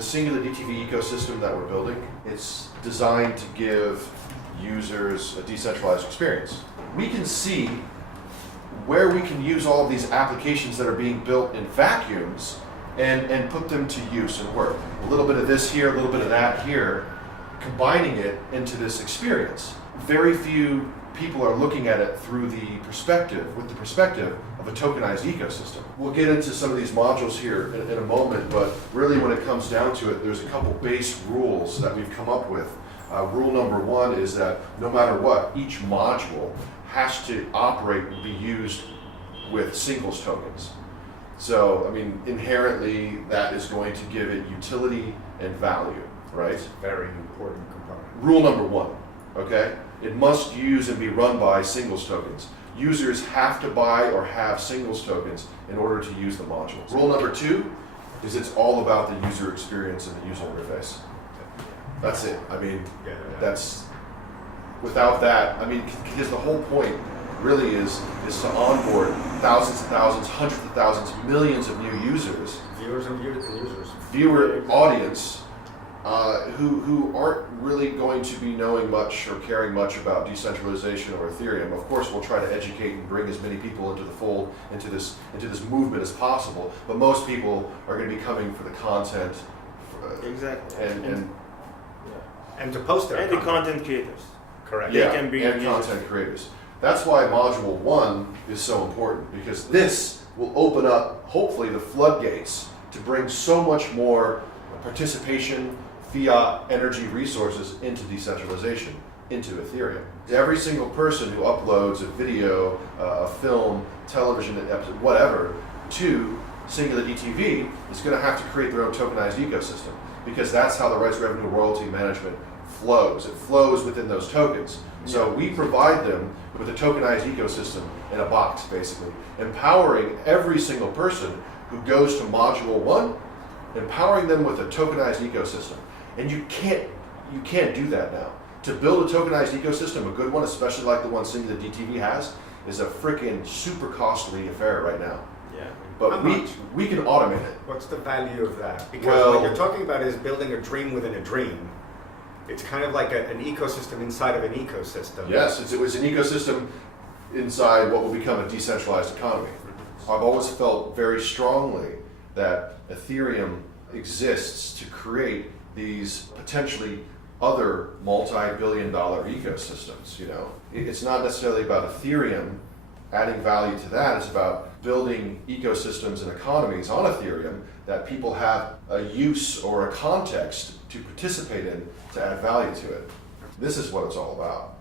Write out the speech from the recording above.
The SingularDTV ecosystem that we're building, it's designed to give users a decentralized experience. We can see where we can use all of these applications that are being built in vacuums and put them to use and work. A little bit of this here, a little bit of that here, combining it into this experience. Very few people are looking at it through the perspective of a tokenized ecosystem. We'll get into some of these modules here in a moment, but really when it comes down to it, there's a couple base rules that we've come up with. Rule number one is that no matter what, each module has to operate and be used with singles tokens. So, I mean, inherently that is going to give it utility and value, right? It's a very important component. Rule number one, okay? It must use and be run by singles tokens. Users have to buy or have singles tokens in order to use the modules. Rule number two is it's all about the user experience and the user interface. That's it. I mean, that's, without that, I mean, because the whole point really is to onboard thousands and thousands, hundreds of thousands, millions of new users. Viewers and users. Viewer audience who aren't really going to be knowing much or caring much about decentralization or Ethereum. Of course, we'll try to educate and bring as many people into the fold, into this movement as possible, but most people are going to be coming for the content. Exactly. And to post their and the content creators. Correct. Yeah, They can be and content creators. That's why Module 1 is so important, because this will open up, hopefully, the floodgates to bring so much more participation, fiat, energy resources into decentralization, into Ethereum. Every single person who uploads a video, a film, television episode, whatever, to SingularDTV is going to have to create their own tokenized ecosystem, because that's how the rights revenue royalty management flows. It flows within those tokens. So we provide them with a tokenized ecosystem in a box, basically, empowering every single person who goes to Module 1, empowering them with a tokenized ecosystem. And you can't do that now. To build a tokenized ecosystem, a good one, especially like the one SingularDTV has, is a freaking super costly affair right now. Yeah. But we can automate it. What's the value of that? Because what you're talking about is building a dream within a dream. It's kind of like an ecosystem inside of an ecosystem. Yes, it was an ecosystem inside what will become a decentralized economy. I've always felt very strongly that Ethereum exists to create these potentially other multi-billion-dollar ecosystems. You know, it's not necessarily about Ethereum adding value to that. It's about building ecosystems and economies on Ethereum that people have a use or a context to participate in to add value to it. This is what it's all about.